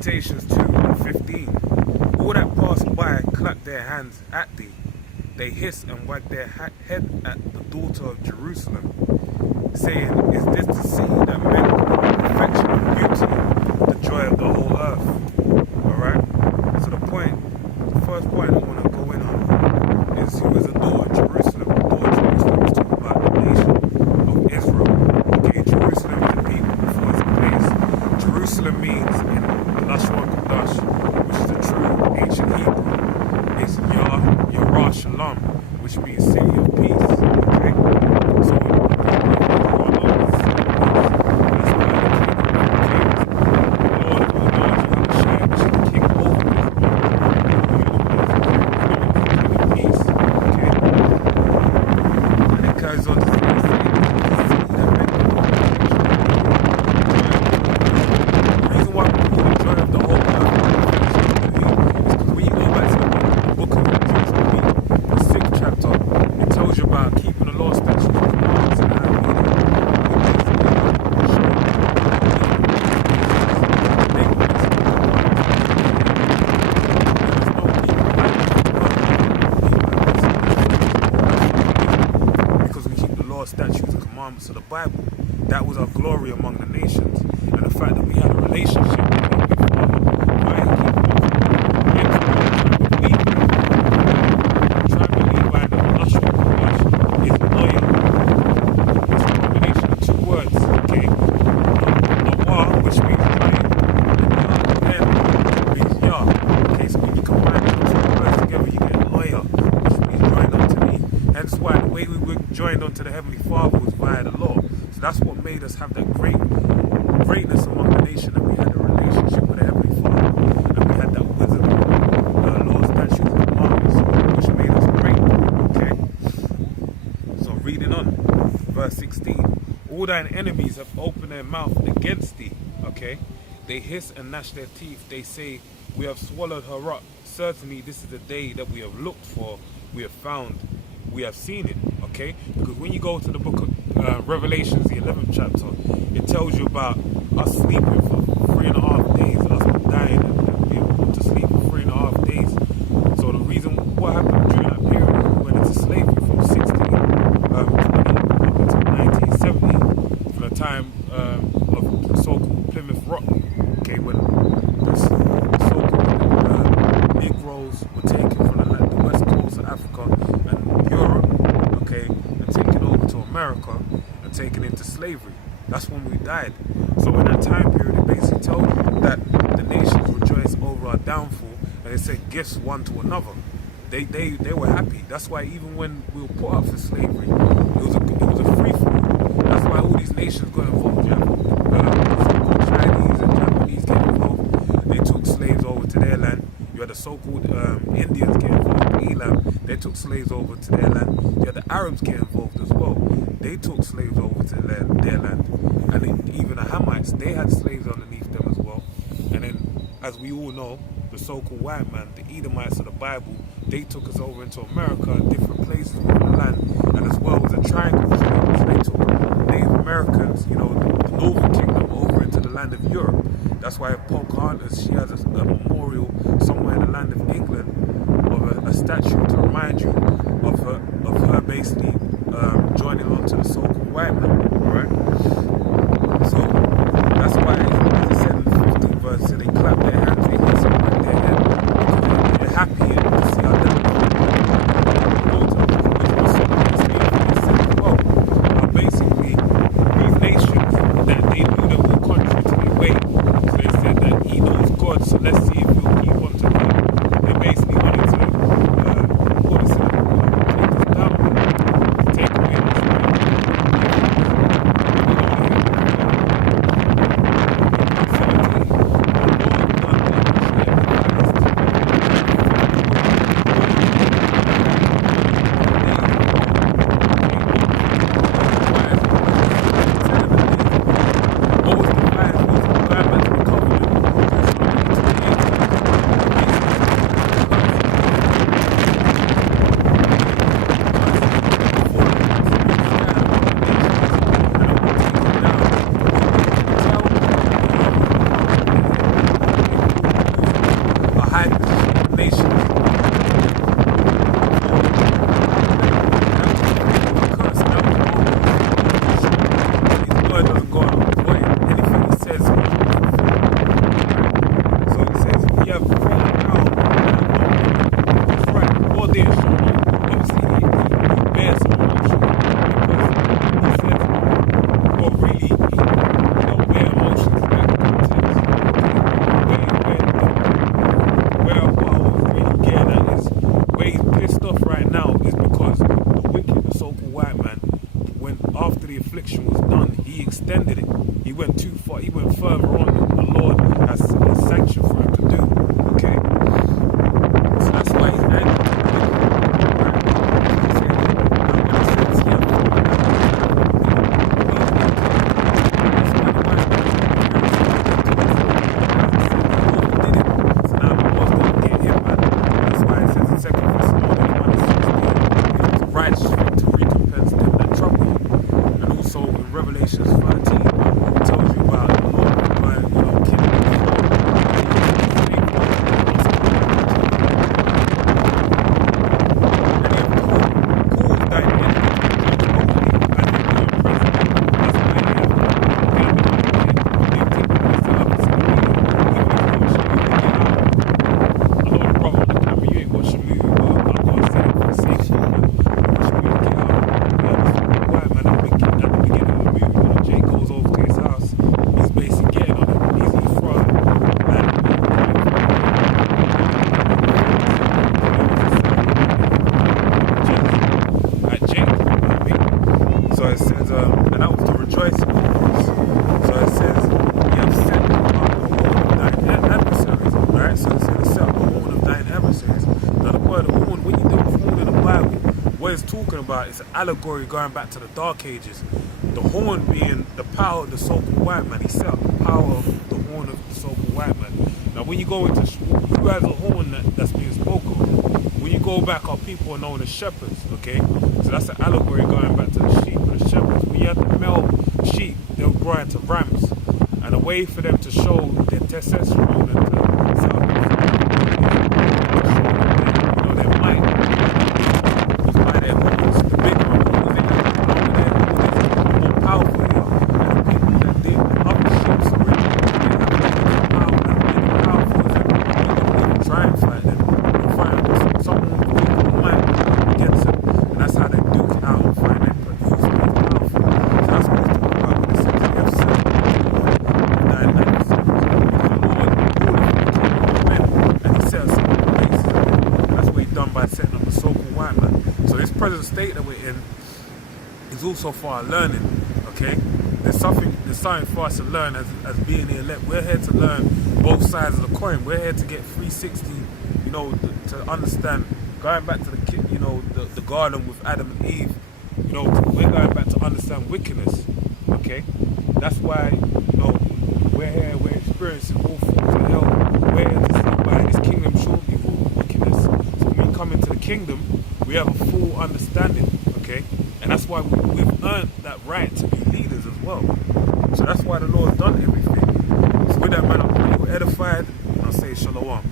Lamentations 2:15. All that pass by clap their hands at thee. They hiss and wag their head at the daughter of Jerusalem, saying, is this the city that meant perfection and beauty, the joy of the whole earth? Alright? So the first point I want to go in on is who is the daughter of Jerusalem. The daughter of Jerusalem is talking about the nation of Israel. Okay, Jerusalem is the people before it's a place. Jerusalem means in Lashon Kodash, which is the true ancient Hebrew, is Yarah Shalom, which means city of peace. Okay? So statutes and commandments of the Bible, that was our glory among the nations, and the fact that we had a relationship with Him before, trying to believe by the Lashon Kodash is loyal. It's a combination of two words, okay? Nawah, which means loyal, and means Yah. Okay, so when you combine the two words together, you get loyal, which means joined unto me. Hence why the way we were joined unto the Heavenly Father was via the law. So that's what made us have that greatness among the nation, and we had a relationship with the Heavenly Father, and we had that wisdom, law, statutes, and commandments, which made us great. Okay? So reading on, verse 16. All thine enemies have opened their mouth against thee. Okay? They hiss and gnash their teeth. They say, we have swallowed her up. Certainly this is the day that we have looked for. We have found. We have seen it. Okay? Because when you go to the book of Revelations, the 11th chapter, it tells you about us sleeping for 3.5 days, us dying and being put to sleep for 3.5 days. So the reason what happened during that period, we went into slavery from 1620 up until 1970, from the time of the so-called Plymouth Rock. Okay, when the so-called Negroes were taken from the west coast of Africa and Europe, okay, and taken over to America and taken into slavery. That's when we died. So in that time period, it basically told you that the nations rejoiced over our downfall, and they sent gifts one to another. They were happy. That's why even when we were put up for slavery, it was a free for all. That's why all these nations got involved. You have so-called Chinese and Japanese get involved. They took slaves over to their land. You had the so-called Indians get involved, Elam. They took slaves over to their land. You had the Arabs get involved as well. They took slaves over to their land. And even the Hamites, they had slaves underneath them as well. And then, as we all know, the so-called white man, the Edomites of the Bible, they took us over into America and different places within the land. And as well as a triangle trade, so they took Native Americans, the Northern Kingdom, over into the land of Europe. That's why Pocahontas, she has a memorial somewhere in the land of England of a statue to remind you of her basically joining on to the so-called white man, right? So that's why, as I said in the 15th verse, so they clap their hands, they hiss and wag their head, because they're happy to see how they're basically these nations that they knew that were contrary to their way. So they said that he knows God, so let's see if he'll keep on to God. They basically wanted to put us in, take us down, take away the talking about is an allegory going back to the Dark Ages. The horn being the power of the so-called white man. He set up the power of the horn of the so-called white man. Now when you go into who has a horn that's being spoken of, when you go back, our people are known as shepherds, okay? So that's an allegory going back to the sheep and the shepherds. When you had the male sheep, they would grow into rams. And a way for them to show their testosterone and to show their might was by their horns. The bigger horns they had, the longer their horns, the more powerful they are. And the people that did other sheep originally, they have power and powerful as them. They try and fight them. They find someone with might against them. And that's how they duke it out and find them. But who's powerful? So that's what it's talking about when it says they have said. By setting up a so-called white man. So this present state that we're in is also for our learning, okay? There's something for us to learn as being the elect. We're here to learn both sides of the coin. We're here to get 360, you know, to understand, going back to the garden with Adam and Eve, you know, we're going back to understand wickedness, okay? That's why, you know, we're here, we're experiencing all forms of hell. We're here to see by this kingdom shortly for wickedness. Come into the kingdom, we have a full understanding, okay? And that's why we've earned that right to be leaders as well. So that's why the Lord's done everything. So with that, man, I hope you were edified, and I'll say shalom.